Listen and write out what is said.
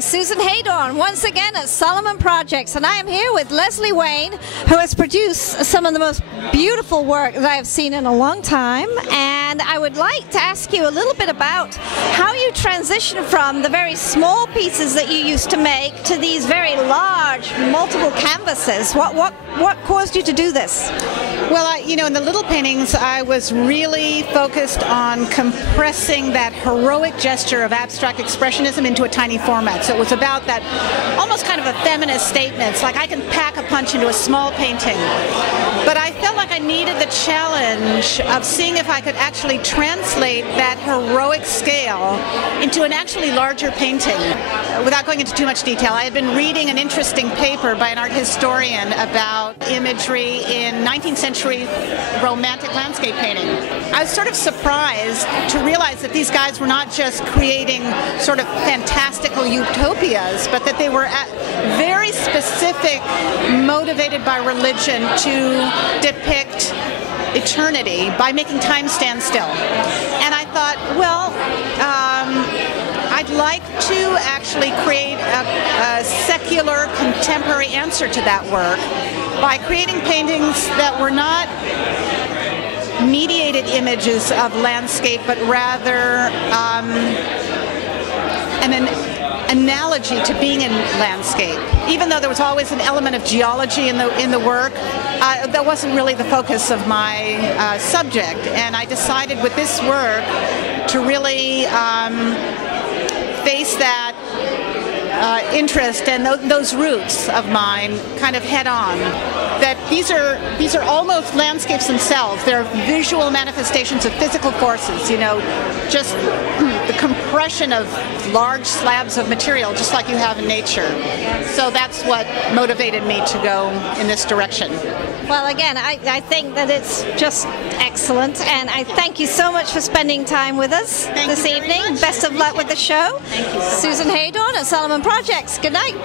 Susan Haydorn once again at Solomon Projects, and I am here with Leslie Wayne, who has produced some of the most beautiful work that I have seen in a long time. And I would like to ask you a little bit about how you transition from the very small pieces that you used to make to these very large multiple canvases. What caused you to do this? Well, in the little paintings, I was really focused on compressing that heroic gesture of abstract expressionism into a tiny format. So it was about that almost kind of a feminist statement. It's like I can pack a punch into a small painting. But I felt like I needed the challenge of seeing if I could actually translate that heroic scale into an actually larger painting. Without going into too much detail, I had been reading an interesting paper by an art historian about imagery in 19th century romantic landscape painting. I was sort of surprised to realize that these guys were not just creating sort of fantastical utopias, but that they were very specific, motivated by religion to depict eternity by making time stand still. And I thought, well, I'd like to actually create a secular contemporary answer to that work by creating paintings that were not mediated images of landscape, but rather an analogy to being in landscape. Even though there was always an element of geology in the work, that wasn't really the focus of my subject. And I decided with this work to really face that interest and those roots of mine kind of head on. That these are almost landscapes themselves. They're visual manifestations of physical forces, just the compression of large slabs of material, just like you have in nature. So that's what motivated me to go in this direction. Well, again, I think that it's just excellent, and I thank you so much for spending time with us this evening. Best of luck with the show. Thank you. Susan Haydorn at Solomon Projects. Good night.